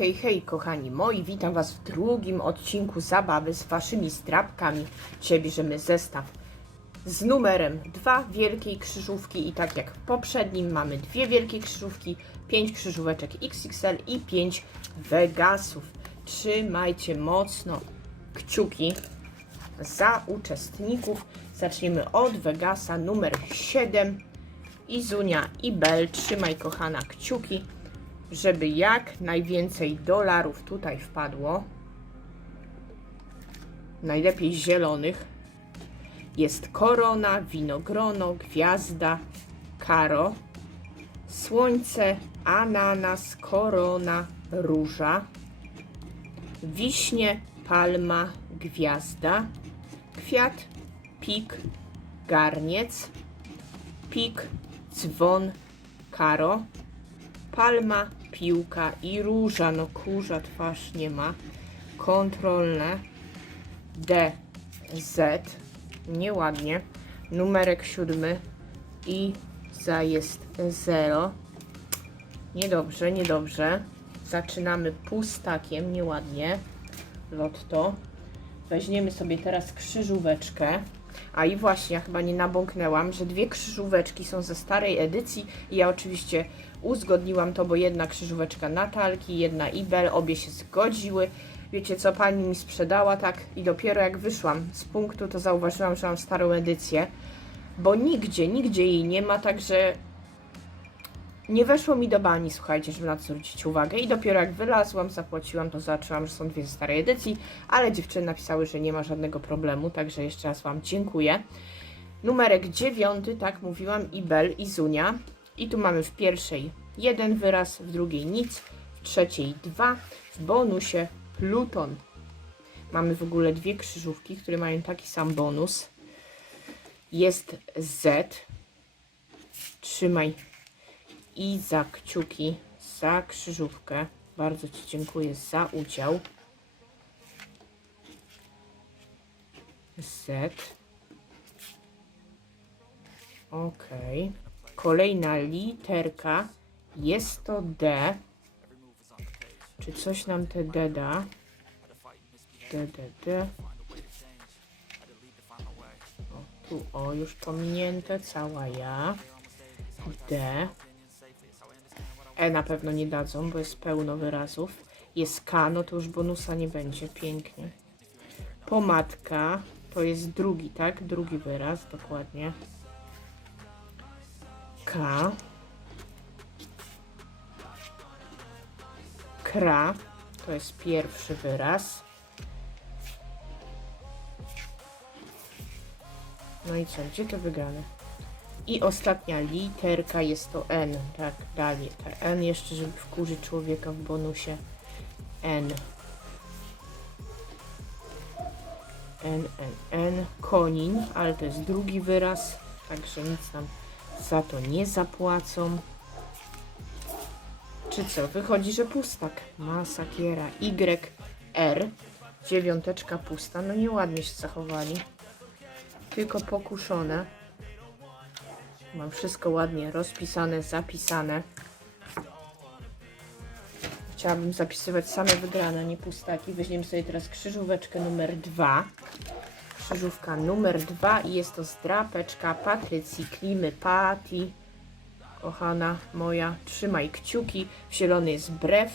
hej, hej, kochani moi, witam Was w drugim odcinku zabawy z Waszymi zdrabkami. Dzisiaj bierzemy zestaw z numerem dwa wielkiej krzyżówki i tak jak w poprzednim mamy dwie wielkie krzyżówki, pięć krzyżóweczek XXL i pięć Vegasów. Trzymajcie mocno kciuki za uczestników. Zaczniemy od Vegasa numer 7. Izunia i Bel, trzymaj kochana kciuki, żeby jak najwięcej dolarów tutaj wpadło. Najlepiej zielonych. Jest korona, winogrono, gwiazda, karo, słońce, ananas, korona, róża, wiśnie, palma, gwiazda, kwiat, pik, garniec, pik, dzwon, karo, palma, piłka i róża. No kurza twarz nie ma. Kontrolne D, Z. Nieładnie. Numerek siódmy i za jest 0. Niedobrze, niedobrze. Zaczynamy pustakiem, nieładnie. Lotto. Weźmiemy sobie teraz krzyżóweczkę. A i właśnie, ja chyba nie nabąknęłam, że dwie krzyżóweczki są ze starej edycji. I ja oczywiście uzgodniłam to, bo jedna krzyżóweczka Natalki, jedna Ibel, obie się zgodziły. Wiecie co, pani mi sprzedała tak i dopiero jak wyszłam z punktu, to zauważyłam, że mam starą edycję. Bo nigdzie, nigdzie jej nie ma, także nie weszło mi do bani, słuchajcie, żeby na to zwrócić uwagę. I dopiero jak wylazłam, zapłaciłam, to zobaczyłam, że są dwie ze starej edycji, ale dziewczyny napisały, że nie ma żadnego problemu, także jeszcze raz Wam dziękuję. Numerek dziewiąty, tak mówiłam, i Bel, i Zunia. I tu mamy w pierwszej jeden wyraz, w drugiej nic, w trzeciej dwa, w bonusie Pluton. Mamy w ogóle dwie krzyżówki, które mają taki sam bonus. Jest Z. Trzymaj i za kciuki, za krzyżówkę. Bardzo Ci dziękuję za udział. Z. Ok. Kolejna literka. Jest to D. Czy coś nam te D da? D, D, D. O, tu, o, już pominięte, cała ja. D. E na pewno nie dadzą, bo jest pełno wyrazów. Jest K, no to już bonusa nie będzie. Pięknie. Pomadka. To jest drugi, tak? Drugi wyraz, dokładnie. K. Kra. To jest pierwszy wyraz. No i co? Gdzie to wygrane? I ostatnia literka jest to N. Tak, dalej. Ta N jeszcze, żeby wkurzyć człowieka w bonusie. N. N, N, N. Konin, ale to jest drugi wyraz, także nic nam za to nie zapłacą. Czy co? Wychodzi, że pustak. Masakiera. Y, R. Dziewiąteczka pusta. No nieładnie się zachowali. Tylko pokuszone. Mam wszystko ładnie rozpisane, zapisane. Chciałabym zapisywać same wygrane, nie pustaki. Weźmiemy sobie teraz krzyżóweczkę numer dwa. Krzyżówka numer dwa i jest to zdrapeczka Patrycji Klimy Pati. Kochana moja, trzymaj kciuki. W zielony jest brew.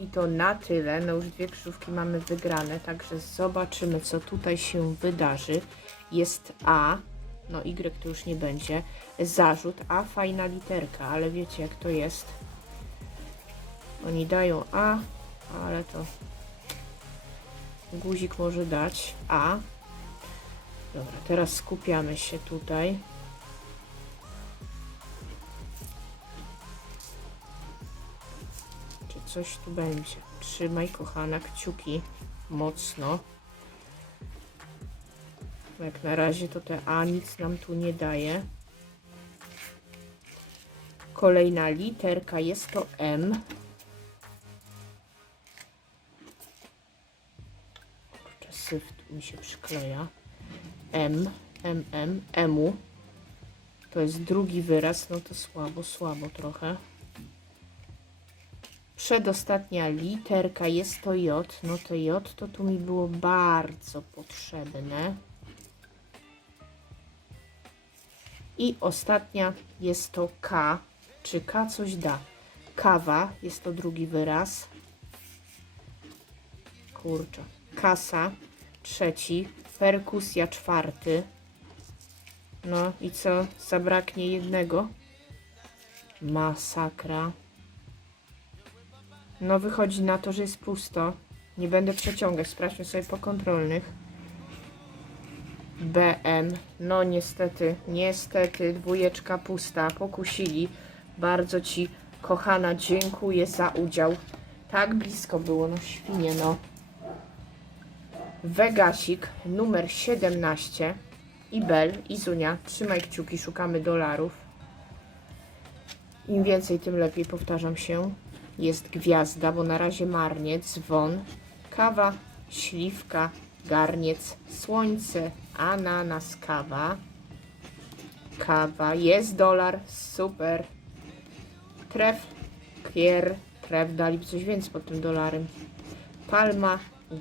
I to na tyle. No już dwie krzyżówki mamy wygrane, także zobaczymy, co tutaj się wydarzy. Jest A. No Y to już nie będzie. Zarzut, a fajna literka, ale wiecie jak to jest. Oni dają A, ale to guzik może dać A. Dobra, teraz skupiamy się tutaj. Czy coś tu będzie? Trzymaj, kochana, kciuki mocno. Jak na razie to te A nic nam tu nie daje. Kolejna literka jest to M. Kurczę, syf tu mi się przykleja. M, M, M, Emu. To jest drugi wyraz, no to słabo, słabo trochę. Przedostatnia literka jest to J. No to J to tu mi było bardzo potrzebne. I ostatnia jest to K. Czy K coś da? Kawa jest to drugi wyraz. Kurczę. Kasa trzeci. Perkusja czwarty. No i co? Zabraknie jednego. Masakra. No wychodzi na to, że jest pusto. Nie będę przeciągać. Sprawdźmy sobie po kontrolnych. BM. No niestety, niestety dwójeczka pusta. Pokusili. Bardzo Ci, kochana, dziękuję za udział. Tak blisko było, no świnie, no. Vegasik numer 17 i Bel i Zunia. Trzymaj kciuki, szukamy dolarów. Im więcej, tym lepiej, powtarzam się. Jest gwiazda, bo na razie marnie, dzwon, kawa, śliwka, garniec, słońce, ananas, kawa. Kawa, jest dolar, super. Tref, kier, tref, dali coś więcej pod tym dolarem. Palma,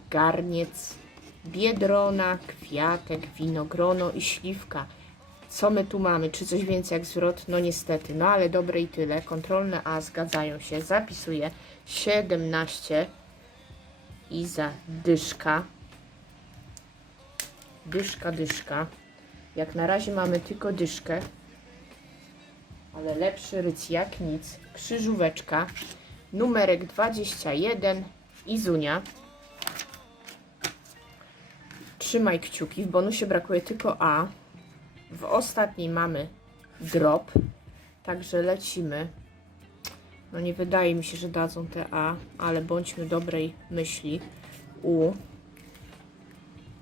garniec, biedrona, kwiatek, winogrono i śliwka. Co my tu mamy? Czy coś więcej jak zwrot? No niestety, no ale dobre i tyle. Kontrolne A zgadzają się. Zapisuję 17 i za dyszka. Dyszka, dyszka. Jak na razie mamy tylko dyszkę, ale lepszy ryc jak nic. Krzyżóweczka, numerek 21 i Zunia. Trzymaj kciuki, w bonusie brakuje tylko A. W ostatniej mamy drop, także lecimy. No nie wydaje mi się, że dadzą te A, ale bądźmy dobrej myśli. U.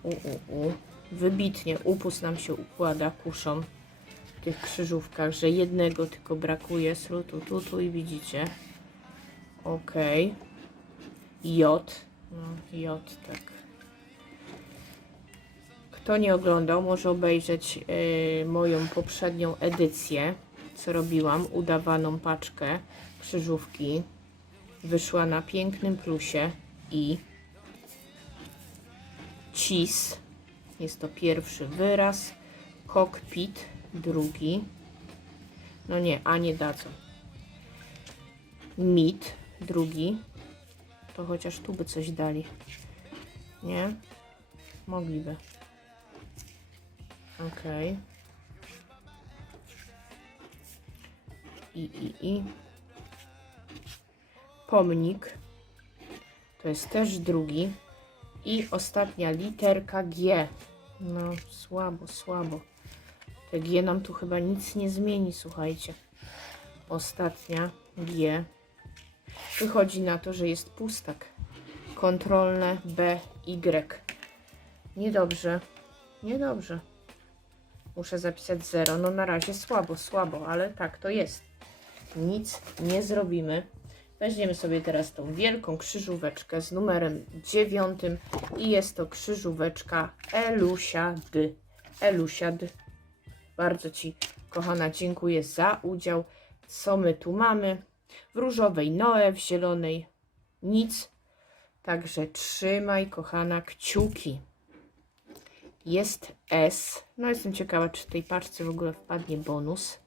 U, U, U. Wybitnie upust nam się układa kuszą w tych krzyżówkach, że jednego tylko brakuje. Srutu, tu, tu i widzicie. Ok. J. No, J, tak. Kto nie oglądał, może obejrzeć y, moją poprzednią edycję, co robiłam, udawaną paczkę krzyżówki. Wyszła na pięknym plusie i cis, jest to pierwszy wyraz, kokpit, drugi, no nie, a nie dadzą. Mit, drugi, to chociaż tu by coś dali, nie? Mogliby. Okej. I, i, i. Pomnik. To jest też drugi. I ostatnia literka G. No, słabo, słabo. Te G nam tu chyba nic nie zmieni, słuchajcie. Ostatnia G. Wychodzi na to, że jest pustak. Kontrolne B, Y. Niedobrze. Niedobrze. Muszę zapisać 0. No na razie słabo, słabo, ale tak to jest. Nic nie zrobimy. Weźmiemy sobie teraz tą wielką krzyżóweczkę z numerem 9 i jest to krzyżóweczka Elusia D. Elusia D. Bardzo Ci, kochana, dziękuję za udział. Co my tu mamy? W różowej Noe, w zielonej nic. Także trzymaj, kochana, kciuki jest S. No jestem ciekawa, czy w tej paczce w ogóle wpadnie bonus.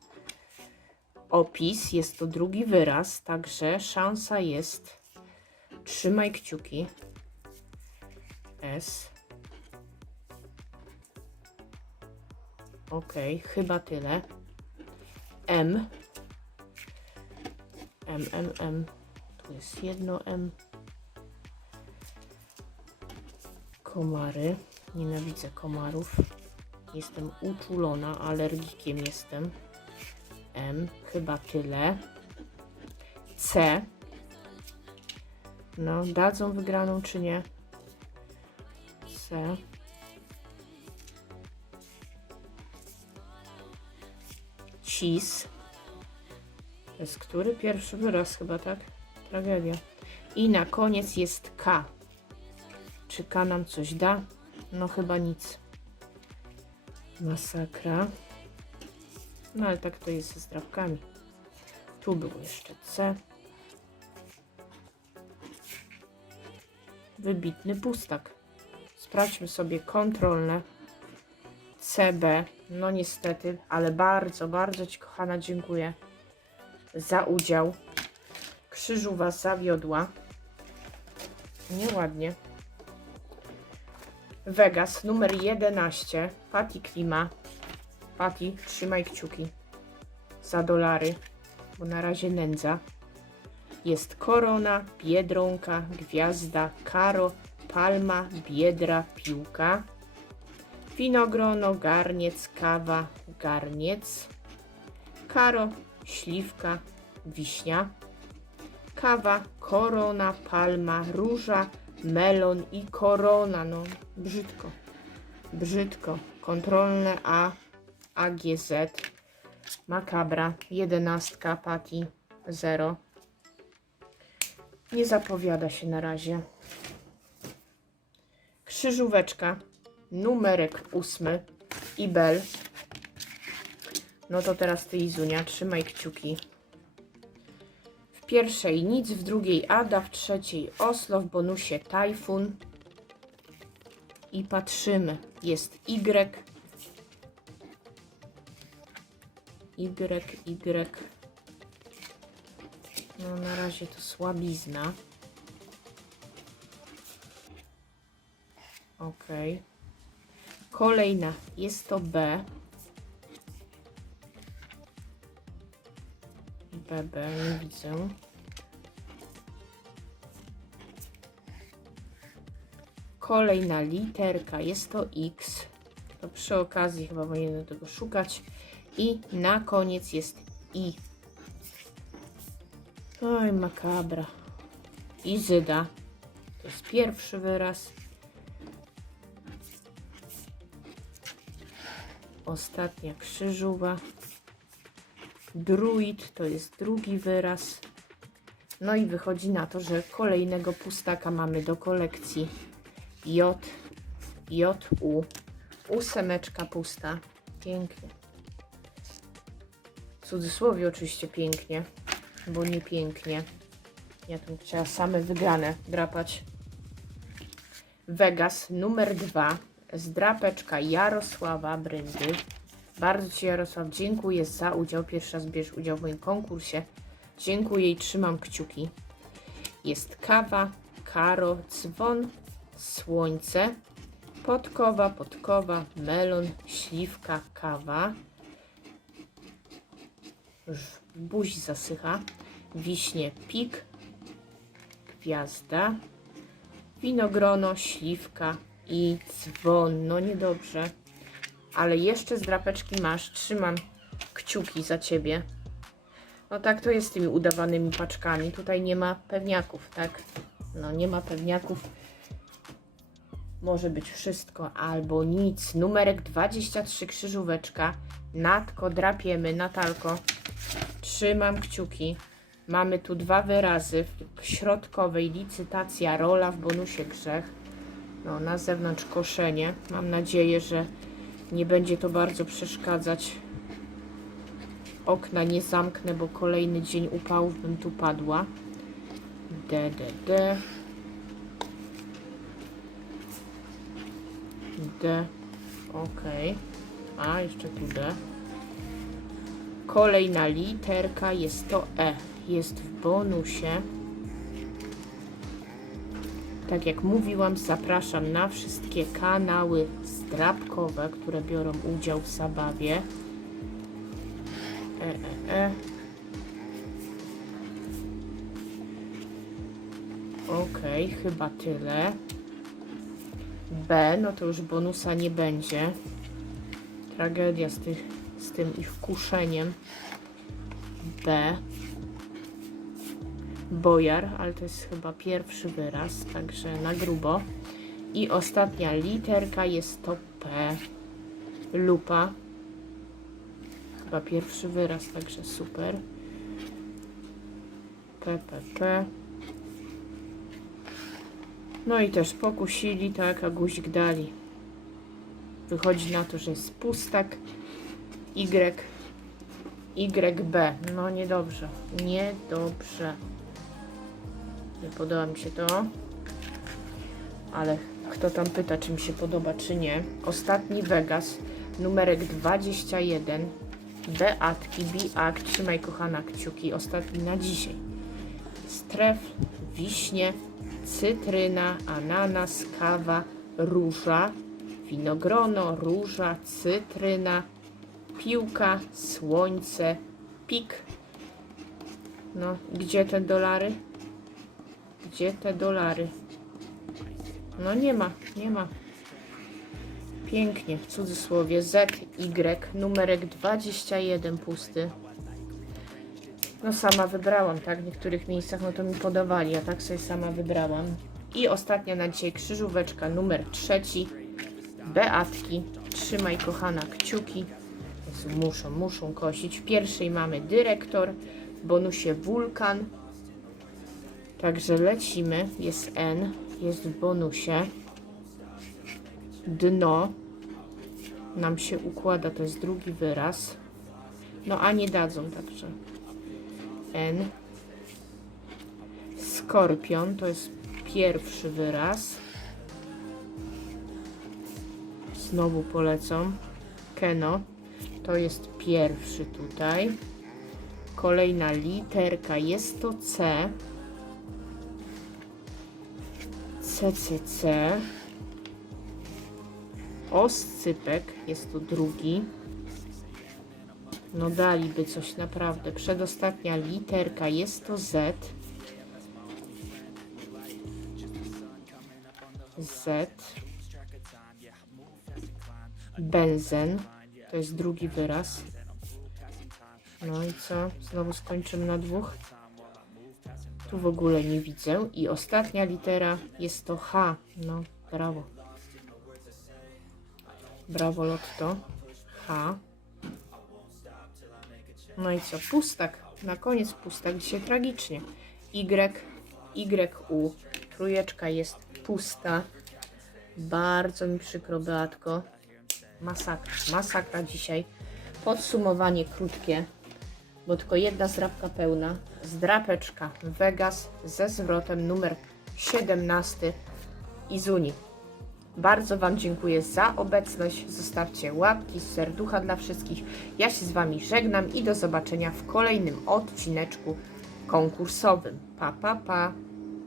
Opis jest to drugi wyraz, także szansa jest. Trzymaj kciuki. S. Ok, chyba tyle. M. M, M, M. Tu jest jedno M. Komary. Nienawidzę komarów. Jestem uczulona, alergikiem jestem. M, chyba tyle. C. No, dadzą wygraną czy nie? C. Cis. To jest który? Pierwszy wyraz chyba, tak? Tragedia. I na koniec jest K. Czy K nam coś da? No chyba nic. Masakra. No ale tak to jest ze zdrawkami. Tu było jeszcze C. wybitny pustak. Sprawdźmy sobie kontrolne. CB. No niestety, ale bardzo, bardzo Ci kochana dziękuję za udział. Krzyżu Was zawiodła. Nieładnie. Vegas numer 11. Patty Klima. Patty, trzymaj kciuki za dolary, bo na razie nędza. Jest korona, biedronka, gwiazda, karo, palma, biedra, piłka. Winogrono, garniec, kawa, garniec. Karo, śliwka, wiśnia. Kawa, korona, palma, róża, melon i korona. No, brzydko. Brzydko. Kontrolne A, AGZ. Makabra, jedenastka, Pati, zero. Nie zapowiada się na razie. Krzyżóweczka, numerek ósmy i bel. No to teraz ty Izunia, trzymaj kciuki. Pierwszej nic, w drugiej Ada, w trzeciej Oslo, w bonusie Tajfun. I patrzymy. Jest Y, Y, Y. No na razie to słabizna. Ok. Kolejna jest to B. BB, nie widzę. Kolejna literka jest to X. To przy okazji chyba powinienem tego szukać. I na koniec jest I. Oj, makabra. Izyda. To jest pierwszy wyraz. Ostatnia krzyżuwa. Druid to jest drugi wyraz. No i wychodzi na to, że kolejnego pustaka mamy do kolekcji. J, J, U. Ósemeczka pusta. Pięknie. W cudzysłowie oczywiście pięknie, bo nie pięknie. Ja tu chciała same wygrane drapać. Vegas numer dwa. Zdrapeczka Jarosława Bryndy. Bardzo Ci Jarosław dziękuję za udział. Pierwszy raz bierz udział w moim konkursie. Dziękuję i trzymam kciuki. Jest kawa, karo, dzwon, słońce, podkowa, podkowa, melon, śliwka, kawa. Już buzi zasycha. Wiśnie, pik, gwiazda, winogrono, śliwka i dzwon. No niedobrze. Ale jeszcze z drapeczki masz. Trzymam kciuki za ciebie. No tak to jest z tymi udawanymi paczkami. Tutaj nie ma pewniaków, tak? No nie ma pewniaków. Może być wszystko albo nic. Numerek 23 krzyżóweczka. Natko, drapiemy. Natalko, trzymam kciuki. Mamy tu dwa wyrazy. W środkowej licytacja, rola w bonusie grzech. No, na zewnątrz koszenie. Mam nadzieję, że nie będzie to bardzo przeszkadzać. Okna nie zamknę, bo kolejny dzień upałów bym tu padła. D, D, D. D. Ok. A, jeszcze tu D. Kolejna literka jest to E. Jest w bonusie. Tak jak mówiłam, zapraszam na wszystkie kanały zdrabkowe, które biorą udział w zabawie. E, e, e. Okej, chyba tyle. B, no to już bonusa nie będzie. Tragedia z, tych, z tym ich kuszeniem. B. Bojar, ale to jest chyba pierwszy wyraz, także na grubo. I ostatnia literka jest to P. Lupa. Chyba pierwszy wyraz, także super. P, P, P. No i też pokusili, tak, a guzik dali. Wychodzi na to, że jest pustak. Y. YB. No niedobrze. Niedobrze. Nie podoba mi się to. ale kto tam pyta, czy mi się podoba, czy nie. Ostatni Vegas, numerek 21. Beatki, Biak, trzymaj kochana kciuki, ostatni na dzisiaj. Stref, wiśnie, cytryna, ananas, kawa, róża, winogrono, róża, cytryna, piłka, słońce, pik. No, gdzie te dolary? Gdzie te dolary? No nie ma, nie ma. Pięknie, w cudzysłowie Z, Y, numerek 21 pusty. No sama wybrałam, tak? W niektórych miejscach no to mi podawali, a tak sobie sama wybrałam. I ostatnia na dzisiaj krzyżóweczka, numer trzeci. Beatki, trzymaj kochana kciuki. Muszą, muszą kosić. W pierwszej mamy dyrektor, w bonusie wulkan. Także lecimy, jest N, jest w bonusie. Dno nam się układa, to jest drugi wyraz. No a nie dadzą, także N. Skorpion to jest pierwszy wyraz. Znowu polecą. Keno to jest pierwszy tutaj. Kolejna literka jest to C. CCC. Oscypek jest to drugi. No daliby coś naprawdę. Przedostatnia literka jest to Z. Z. Benzen. To jest drugi wyraz. No i co? Znowu skończymy na dwóch. Tu w ogóle nie widzę. I ostatnia litera jest to H. No, brawo. Brawo, Lotto. H. No i co? Pustak. Na koniec pustak. Dzisiaj tragicznie. Y, YU. Trójeczka jest pusta. Bardzo mi przykro, Beatko. Masakra. Masakra dzisiaj. Podsumowanie krótkie, bo tylko jedna zdrapka pełna. Zdrapeczka Vegas ze zwrotem numer 17 Izuni. Bardzo Wam dziękuję za obecność. Zostawcie łapki, serducha dla wszystkich. Ja się z Wami żegnam i do zobaczenia w kolejnym odcineczku konkursowym. Pa, pa, pa.